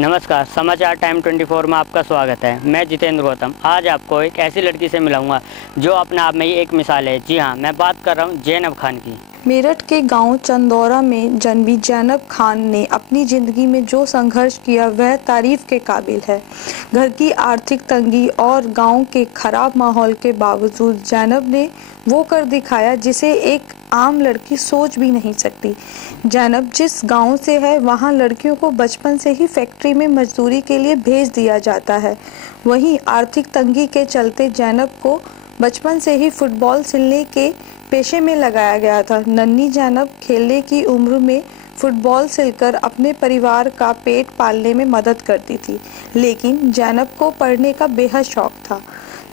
नमस्कार, समाचार टाइम 24 में आपका स्वागत है। मैं जितेंद्र गौतम। आज आपको एक ऐसी लड़की से मिलाऊंगा जो अपने आप में ही एक मिसाल है। जी हाँ, मैं बात कर रहा हूँ ज़ैनब खान की। मेरठ के गांव चंदौरा में जन्मी ज़ैनब खान ने अपनी ज़िंदगी में जो संघर्ष किया वह तारीफ के काबिल है। घर की आर्थिक तंगी और गांव के खराब माहौल के बावजूद ज़ैनब ने वो कर दिखाया जिसे एक आम लड़की सोच भी नहीं सकती। ज़ैनब जिस गांव से है वहां लड़कियों को बचपन से ही फैक्ट्री में मजदूरी के लिए भेज दिया जाता है। वहीं आर्थिक तंगी के चलते ज़ैनब को बचपन से ही फुटबॉल सिलने के पेशे में लगाया गया था। नन्ही ज़ैनब खेलने की उम्र में फुटबॉल सिलकर अपने परिवार का पेट पालने में मदद करती थी, लेकिन ज़ैनब को पढ़ने का बेहद शौक था।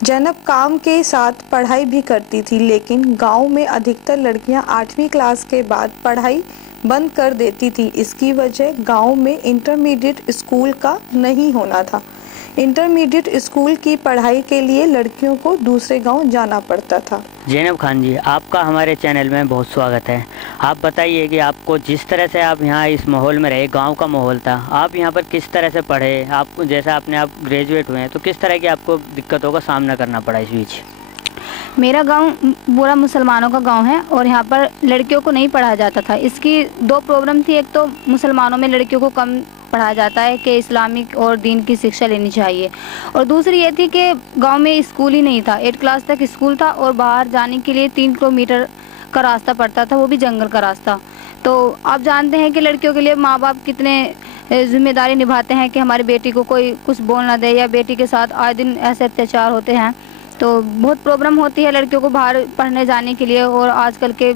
ज़ैनब काम के साथ पढ़ाई भी करती थी, लेकिन गांव में अधिकतर लड़कियां 8वीं क्लास के बाद पढ़ाई बंद कर देती थी। इसकी वजह गांव में इंटरमीडिएट स्कूल का नहीं होना था। इंटरमीडिएट स्कूल की पढ़ाई के लिए लड़कियों को दूसरे गांव जाना पड़ता था। ज़ैनब खान जी, आपका हमारे चैनल में बहुत स्वागत है। आप बताइए कि आपको जिस तरह से आप यहाँ इस माहौल में रहे, गांव का माहौल था, आप यहाँ पर किस तरह से पढ़े, आप जैसा अपने आप ग्रेजुएट हुए हैं, तो किस तरह की आपको दिक्कतों का सामना करना पड़ा इस बीच? मेरा गांव पूरा मुसलमानों का गांव है और यहाँ पर लड़कियों को नहीं पढ़ाया जाता था। इसकी दो प्रॉब्लम थी। एक तो मुसलमानों में लड़कियों को कम पढ़ाया जाता है कि इस्लामिक और दीन की शिक्षा लेनी चाहिए, और दूसरी ये थी कि गांव में स्कूल ही नहीं था। 8 क्लास तक स्कूल था और बाहर जाने के लिए 3 किलोमीटर का रास्ता पड़ता था, वो भी जंगल का रास्ता। तो आप जानते हैं कि लड़कियों के लिए माँ बाप कितने जिम्मेदारी निभाते हैं कि हमारी बेटी को कोई कुछ बोल ना दे, या बेटी के साथ आए दिन ऐसे अत्याचार होते हैं। तो बहुत प्रॉब्लम होती है लड़कियों को बाहर पढ़ने जाने के लिए। और आजकल के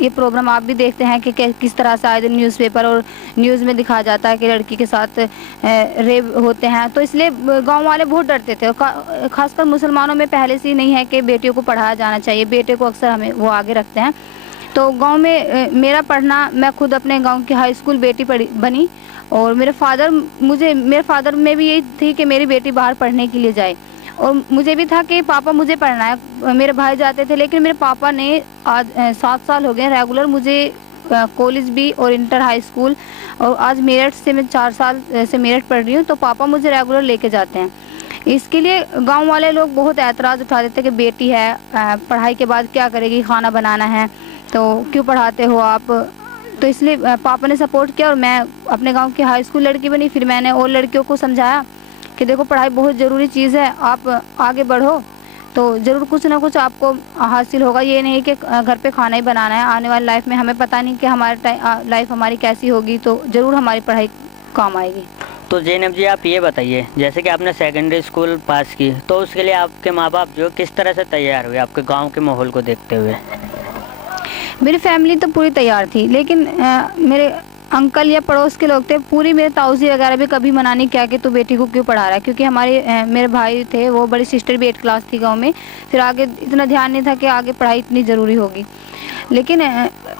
ये प्रॉब्लम आप भी देखते हैं कि किस तरह से आए दिन न्यूज़पेपर और न्यूज़ में दिखाया जाता है कि लड़की के साथ रेप होते हैं। तो इसलिए गांव वाले बहुत डरते थे। खासकर मुसलमानों में पहले से ही नहीं है कि बेटियों को पढ़ाया जाना चाहिए, बेटे को अक्सर हमें वो आगे रखते हैं। तो गाँव में मेरा पढ़ना, मैं खुद अपने गाँव की हाई स्कूल बेटी बनी, और मेरे फादर में भी यही थी कि मेरी बेटी बाहर पढ़ने के लिए जाए, और मुझे भी था कि पापा मुझे पढ़ना है। मेरे भाई जाते थे, लेकिन मेरे पापा ने आज 7 साल हो गए रेगुलर मुझे कॉलेज भी और इंटर हाई स्कूल, और आज मेरठ से मैं 4 साल से मेरठ पढ़ रही हूँ, तो पापा मुझे रेगुलर लेके जाते हैं। इसके लिए गांव वाले लोग बहुत ऐतराज़ उठा देते कि बेटी है, पढ़ाई के बाद क्या करेगी, खाना बनाना है, तो क्यों पढ़ाते हो आप। तो इसलिए पापा ने सपोर्ट किया और मैं अपने गाँव की हाई स्कूल लड़की बनी। फिर मैंने और लड़कियों को समझाया कि देखो पढ़ाई बहुत ज़रूरी चीज़ है, आप आगे बढ़ो तो ज़रूर कुछ ना कुछ आपको हासिल होगा। ये नहीं कि घर पे खाना ही बनाना है। आने वाली लाइफ में हमें पता नहीं कि हमारे लाइफ हमारी कैसी होगी, तो ज़रूर हमारी पढ़ाई काम आएगी। तो ज़ैनब जी, आप ये बताइए, जैसे कि आपने सेकेंडरी स्कूल पास की, तो उसके लिए आपके माँ बाप जो किस तरह से तैयार हुए आपके गाँव के माहौल को देखते हुए? मेरी फैमिली तो पूरी तैयार थी, लेकिन मेरे अंकल या पड़ोस के लोग थे, पूरी मेरे ताऊजी वगैरह भी कभी मना नहीं किया कि तू बेटी को क्यों पढ़ा रहा है, क्योंकि मेरे भाई थे, वो बड़ी सिस्टर भी 8 क्लास थी गांव में। फिर आगे इतना ध्यान नहीं था कि आगे पढ़ाई इतनी ज़रूरी होगी। लेकिन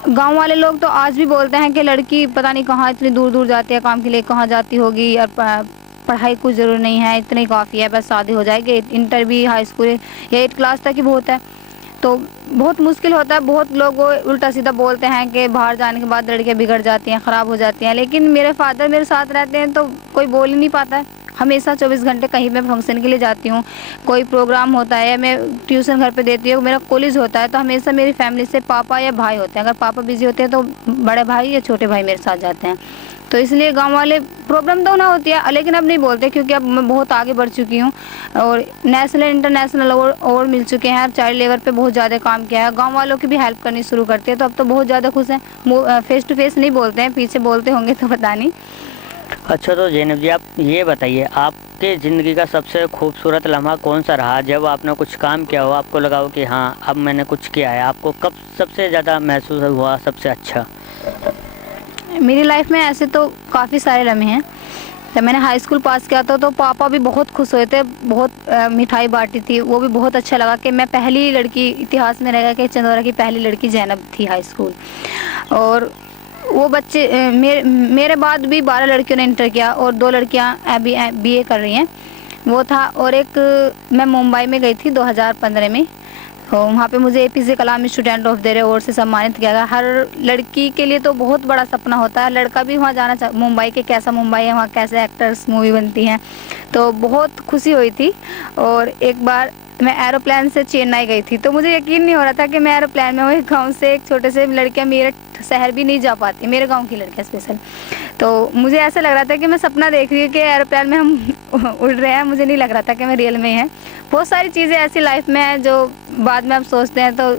गांव वाले लोग तो आज भी बोलते हैं कि लड़की पता नहीं कहाँ इतनी दूर दूर जाती है काम के लिए, कहाँ जाती होगी, और पढ़ाई कुछ ज़रूरी नहीं है, इतनी काफ़ी है, बस शादी हो जाएगी। इंटर भी हाई स्कूल या 8 क्लास तक ही बहुत है। तो बहुत मुश्किल होता है। बहुत लोग वो उल्टा सीधा बोलते हैं कि बाहर जाने के बाद लड़कियां बिगड़ जाती हैं, ख़राब हो जाती हैं, लेकिन मेरे फादर मेरे साथ रहते हैं तो कोई बोल ही नहीं पाता है। हमेशा 24 घंटे कहीं मैं फंक्शन के लिए जाती हूँ, कोई प्रोग्राम होता है, या मैं ट्यूशन घर पे देती हूँ, मेरा कॉलेज होता है, तो हमेशा मेरी फैमिली से पापा या भाई होते हैं। अगर पापा बिजी होते हैं तो बड़े भाई या छोटे भाई मेरे साथ जाते हैं। तो इसलिए गांव वाले प्रॉब्लम तो ना होती है, लेकिन अब नहीं बोलते, क्योंकि अब मैं बहुत आगे बढ़ चुकी हूँ और नेशनल इंटरनेशनल अवार्ड मिल चुके हैं। चाइल्ड लेबर पे बहुत ज़्यादा काम किया है, गांव वालों की भी हेल्प करनी शुरू करती है, तो अब तो बहुत ज़्यादा खुश हैं। फेस टू फेस नहीं बोलते हैं, पीछे बोलते होंगे तो पता नहीं। अच्छा, तो ज़ैनब जी, आप ये बताइए, आपके ज़िंदगी का सबसे खूबसूरत लम्हा कौन सा रहा, जब आपने कुछ काम किया हो, आपको लगा हो कि हाँ अब मैंने कुछ किया है? आपको कब सबसे ज़्यादा महसूस हुआ सबसे अच्छा? मेरी लाइफ में ऐसे तो काफ़ी सारे लम्हे हैं। जब मैंने हाई स्कूल पास किया था तो पापा भी बहुत खुश हुए थे, बहुत मिठाई बांटी थी, वो भी बहुत अच्छा लगा कि मैं पहली लड़की, इतिहास में रहेगा कि चंदौरा की पहली लड़की ज़ैनब थी हाई स्कूल। और वो बच्चे मेरे बाद भी 12 लड़कियों ने इंटर किया और 2 लड़कियां अभी BA कर रही हैं, वो था। और एक मैं मुंबई में गई थी 2015 में, और वहाँ पे मुझे APJ Kalam student of the year award से सम्मानित किया गया। हर लड़की के लिए तो बहुत बड़ा सपना होता है, लड़का भी वहाँ जाना चाह, मुंबई के कैसा मुंबई है, वहाँ कैसे एक्टर्स मूवी बनती हैं, तो बहुत खुशी हुई थी। और एक बार मैं एरोप्लेन से चेन्नई गई थी, तो मुझे यकीन नहीं हो रहा था कि मैं एरोप्लेन में हूँ। गाँव से एक छोटे से लड़कियाँ मेरठ शहर भी नहीं जा पाती, मेरे गाँव की लड़कियाँ स्पेशल। तो मुझे ऐसा लग रहा था कि मैं सपना देख रही हूँ कि एरोप्लेन में हम उड़ रहे हैं, मुझे नहीं लग रहा था कि मैं रियल में हैं। बहुत सारी चीज़ें ऐसी लाइफ में हैं जो बाद में आप सोचते हैं तो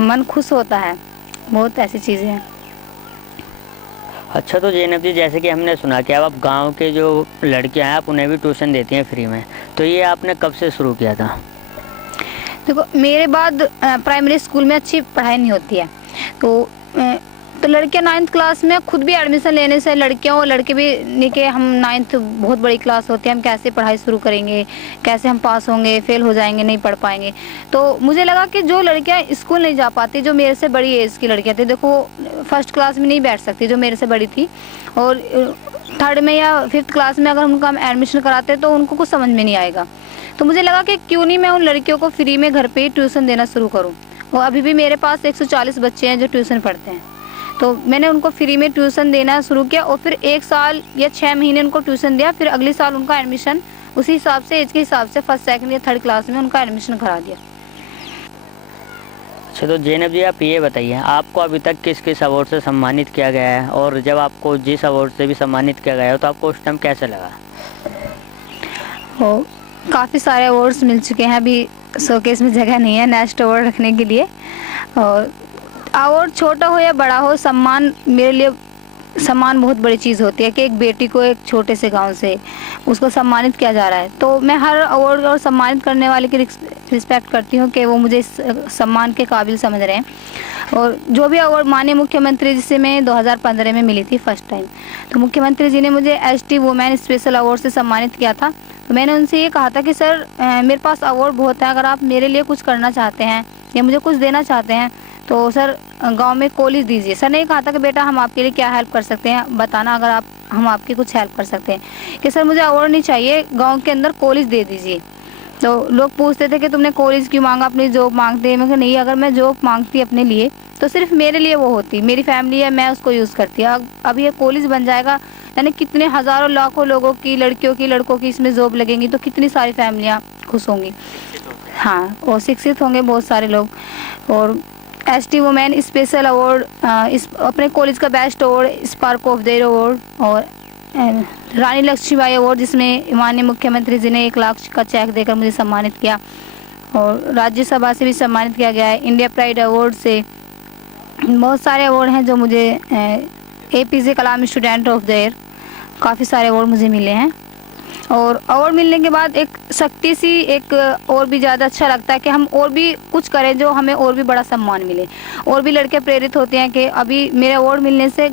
मन खुश होता है, बहुत ऐसी चीज़ें हैं। अच्छा, तो ज़ैनब जी, जैसे कि हमने सुना कि अब आप गांव के जो लड़कियां हैं आप उन्हें भी ट्यूशन देती हैं फ्री में, तो ये आपने कब से शुरू किया था? देखो, मेरे बाद प्राइमरी स्कूल में अच्छी पढ़ाई नहीं होती है, तो लड़कियां 9th क्लास में खुद भी एडमिशन लेने से लड़कियों और लड़के भी नहीं कि हम 9th बहुत बड़ी क्लास होती है, हम कैसे पढ़ाई शुरू करेंगे, कैसे हम पास होंगे, फेल हो जाएंगे, नहीं पढ़ पाएंगे। तो मुझे लगा कि जो लड़कियां स्कूल नहीं जा पाती, जो मेरे से बड़ी एज की लड़कियां थी, देखो फर्स्ट क्लास में नहीं बैठ सकती जो मेरे से बड़ी थी, और 3rd में या 5th क्लास में अगर उनका हम एडमिशन कराते तो उनको कुछ समझ में नहीं आएगा। तो मुझे लगा कि क्यों नहीं मैं उन लड़कियों को फ्री में घर पे ही ट्यूशन देना शुरू करूँ। और अभी भी मेरे पास 140 बच्चे हैं जो ट्यूशन पढ़ते हैं, तो मैंने उनको फ्री में ट्यूशन देना शुरू किया। और फिर 1 साल या 6 महीने उनको ट्यूशन दिया, फिर अगले साल उनका एडमिशन उसी हिसाब से, एज के हिसाब से 1st, 2nd या 3rd क्लास में उनका एडमिशन करा दिया। अच्छा, तो ज़ैनब जी आप ये बताइए, आपको अभी तक किस किस अवार्ड से सम्मानित किया गया है, और जब आपको जिस अवार्ड से भी सम्मानित किया गया हो तो आपको उस टाइम कैसा लगा? काफ़ी सारे अवार्ड्स मिल चुके हैं, अभी शोकेस में जगह नहीं है नेक्स्ट अवार्ड रखने के लिए। और अवार्ड छोटा हो या बड़ा हो, सम्मान मेरे लिए, सम्मान बहुत बड़ी चीज़ होती है कि एक बेटी को एक छोटे से गांव से उसको सम्मानित किया जा रहा है। तो मैं हर अवार्ड और सम्मानित करने वाले की रिस्पेक्ट करती हूँ कि वो मुझे इस सम्मान के काबिल समझ रहे हैं। और जो भी अवार्ड माननीय मुख्यमंत्री जी से मैं 2015 में मिली थी फर्स्ट टाइम, तो मुख्यमंत्री जी ने मुझे ST वुमेन स्पेशल अवार्ड से सम्मानित किया था। तो मैंने उनसे ये कहा था कि सर मेरे पास अवार्ड बहुत है, अगर आप मेरे लिए कुछ करना चाहते हैं या मुझे कुछ देना चाहते हैं तो सर गांव में कॉलेज दीजिए। सर ने कहा था कि बेटा हम आपके लिए क्या हेल्प कर सकते हैं, बताना, अगर हम आपकी कुछ हेल्प कर सकते हैं। कि सर मुझे अवार्ड नहीं चाहिए, गांव के अंदर कॉलेज दे दीजिए। तो लोग पूछते थे कि तुमने कॉलेज क्यों मांगा, अपनी जॉब मांगते हैं। मैं कहा नहीं, अगर मैं जॉब मांगती अपने लिए तो सिर्फ मेरे लिए वो होती, मेरी फैमिली है, मैं उसको यूज़ करती। अब ये कॉलेज बन जाएगा, यानी कितने हज़ारों लाखों लोगों की, लड़कियों की, लड़कों की इसमें जॉब लगेंगी, तो कितनी सारी फैमिलियाँ खुश होंगी। हाँ, और शिक्षित होंगे बहुत सारे लोग। और ST वुमेन स्पेशल अवार्ड, इस अपने कॉलेज का best award, spark of the year award, और रानी लक्ष्मीबाई अवार्ड जिसमें माननीय मुख्यमंत्री जी ने 1 लाख का चेक देकर मुझे सम्मानित किया। और राज्यसभा से भी सम्मानित किया गया है, इंडिया प्राइड अवार्ड से। बहुत सारे अवार्ड हैं जो मुझे, APJ Kalam student of the year, काफ़ी सारे अवार्ड मुझे मिले हैं। और अवार्ड मिलने के बाद एक शक्ति सी, एक और भी ज़्यादा अच्छा लगता है कि हम और भी कुछ करें जो हमें और भी बड़ा सम्मान मिले। और भी लड़के प्रेरित होते हैं कि अभी मेरे अवार्ड मिलने से,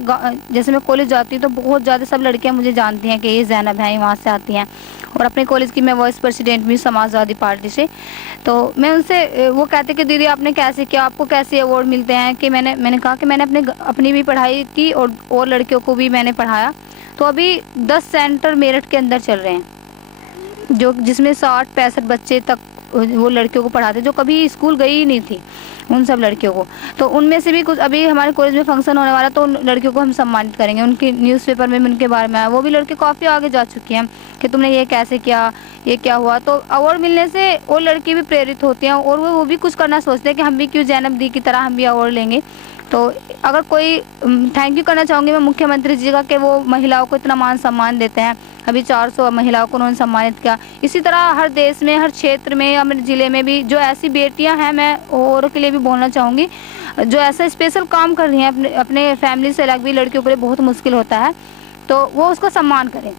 जैसे मैं कॉलेज जाती हूँ तो बहुत ज़्यादा सब लड़कियाँ मुझे जानती हैं कि ये ज़ैनब हैं, वहाँ से आती हैं। और अपने कॉलेज की मैं वाइस प्रेसिडेंट भी समाजवादी पार्टी से। तो मैं उनसे, वो कहते कि दीदी आपने कैसे किया, आपको कैसे अवार्ड मिलते हैं। कि मैंने कहा कि मैंने अपनी भी पढ़ाई की और लड़कियों को भी मैंने पढ़ाया। तो अभी 10 सेंटर मेरठ के अंदर चल रहे हैं जो जिसमें 60-65 बच्चे तक वो लड़कियों को पढ़ाते जो कभी स्कूल गई ही नहीं थी, उन सब लड़कियों को। तो उनमें से भी कुछ, अभी हमारे कॉलेज में फंक्शन होने वाला, तो उन लड़कियों को हम सम्मानित करेंगे। उनकी न्यूज़पेपर में उनके बारे में आया, वो भी लड़के काफ़ी आगे जा चुकी हैं कि तुमने ये कैसे किया, ये क्या हुआ। तो अवार्ड मिलने से और लड़की भी प्रेरित होती हैं और वो भी कुछ करना सोचते हैं कि हम भी क्यों ज़ैनब दी की तरह हम भी अवार्ड लेंगे। तो अगर कोई, थैंक यू करना चाहूँगी मैं मुख्यमंत्री जी का कि वो महिलाओं को इतना मान सम्मान देते हैं। अभी 400 महिलाओं को उन्होंने सम्मानित किया। इसी तरह हर देश में, हर क्षेत्र में, हमारे ज़िले में भी जो ऐसी बेटियां हैं, मैं औरों के लिए भी बोलना चाहूँगी जो ऐसा स्पेशल काम कर रही हैं, अपने फैमिली से अलग भी, लड़कियों के लिए बहुत मुश्किल होता है, तो वो उसको सम्मान करें।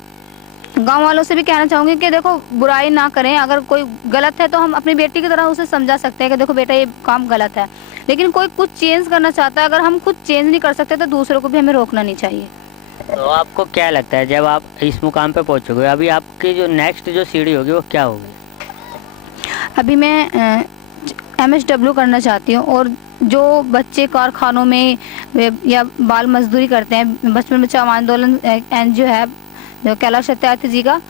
गांव वालों से भी कहना चाहूँगी कि देखो बुराई ना करें, अगर कोई गलत है तो हम अपनी बेटी की तरह उसे समझा सकते हैं कि देखो बेटा ये काम गलत है। लेकिन कोई कुछ चेंज करना चाहता है, अगर हम खुद चेंज नहीं कर सकते तो दूसरों को भी हमें रोकना नहीं चाहिए। तो आपको क्या लगता है जब आप इस मुकाम पे पहुंचोगे, अभी आपकी जो नेक्स्ट जो सीढ़ी होगी वो क्या होगी? अभी मैं MSW करना चाहती हूँ। और जो बच्चे कारखानों में या बाल मजदूरी करते हैं, बचपन बचाओ आंदोलन NGO है जो कैलाश सत्यार्थी जी का,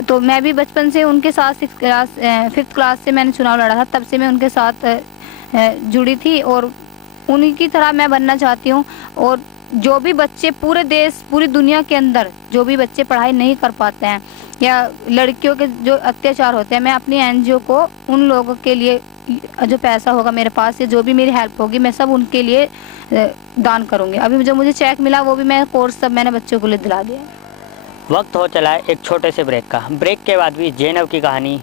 तो मैं भी बचपन से उनके साथ 5th क्लास से मैंने चुनाव लड़ा था, तब से मैं उनके साथ जुड़ी थी और उन्हीं की तरह मैं बनना चाहती हूँ। और जो भी बच्चे पूरे देश पूरी दुनिया के अंदर जो भी बच्चे पढ़ाई नहीं कर पाते हैं या लड़कियों के जो अत्याचार होते हैं, मैं अपनी NGO को उन लोगों के लिए जो पैसा होगा मेरे पास या जो भी मेरी हेल्प होगी मैं सब उनके लिए दान करूँगी। अभी जो मुझे चेक मिला वो भी मैं कोर्स सब मैंने बच्चों को लिए दिला दिया। वक्त हो चला है एक छोटे से ब्रेक का। ब्रेक के बाद भी ज़ैनब की कहानी